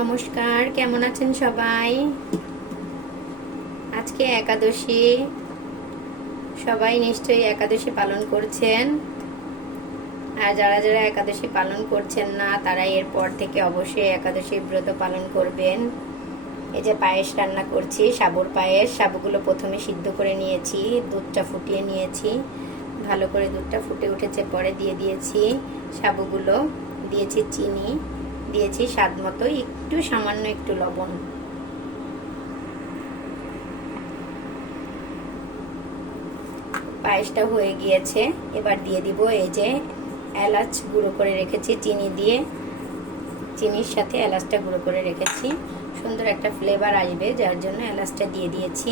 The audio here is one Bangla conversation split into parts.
নমস্কার, কেমন আছেন সবাই? আজকে একাদশী। সবাই নিশ্চয়ই একাদশী পালন করছেন। আর যারা যারা একাদশী পালন করছেন না, তারা এরপর থেকে অবশ্যই একাদশী ব্রত পালন করবেন। এই যে পায়েস রান্না করছি, সাবুর পায়েস। সাবুগুলো প্রথমে সিদ্ধ করে নিয়েছি, দুধটা ফুটিয়ে নিয়েছি। ভালো করে দুধটা ফুটে উঠেছে, পরে দিয়ে দিয়েছি সাবুগুলো। দিয়েছি চিনি। দিয়েছি স্বাদ মতো, একটু সামান্য একটু লবণ। পায়েসটা হয়ে গিয়েছে, এবার দিয়ে দিব এই যে এলাচ গুঁড়ো করে রেখেছি, চিনি দিয়ে। চিনির সাথে এলাচটা গুঁড়ো করে রেখেছি। সুন্দর একটা ফ্লেভার আসবে, যার জন্য এলাচটা দিয়ে দিয়েছি।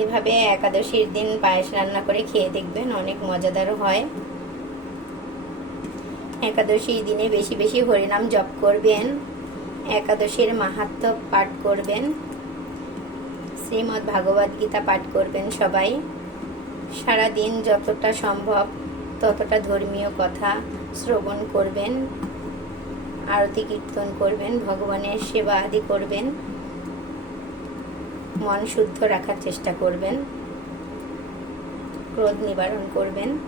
এভাবে একাদশীর দিন পায়েস রান্না করে খেয়ে দেখবেন অনেক মজাদার হয়। একাদশীর দিনে বেশি বেশি হরিনাম জপ করবেন, একাদশীর মাহাত্ম পাঠ করবেন শ্রীমদ্ ভাগবত গীতা পাঠ করবেন সবাই। সারা দিন যতটা সম্ভব ততটা ধর্মীয় কথা শ্রবণ করবেন, আরতি কীর্তন করবেন, ভগবানের সেবা আদি করবেন। মন শুদ্ধ রাখার চেষ্টা করবেন। ক্রোধ নিবারণ করবেন।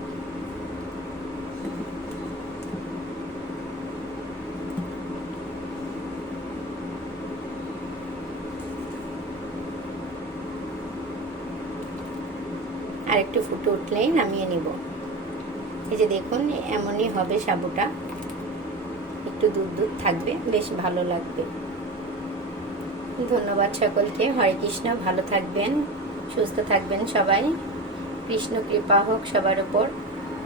আর একটু ফুটে উঠলেই নামিয়ে নিব। এই যে দেখুন, এমনই হবে সাবুটা। একটু দুধ দুধ থাকবে, বেশ ভালো লাগবে। ধন্যবাদ সকলকে। হরে কৃষ্ণ ভালো থাকবেন সুস্থ থাকবেন সবাই। কৃষ্ণ কৃপা হোক সবার উপর।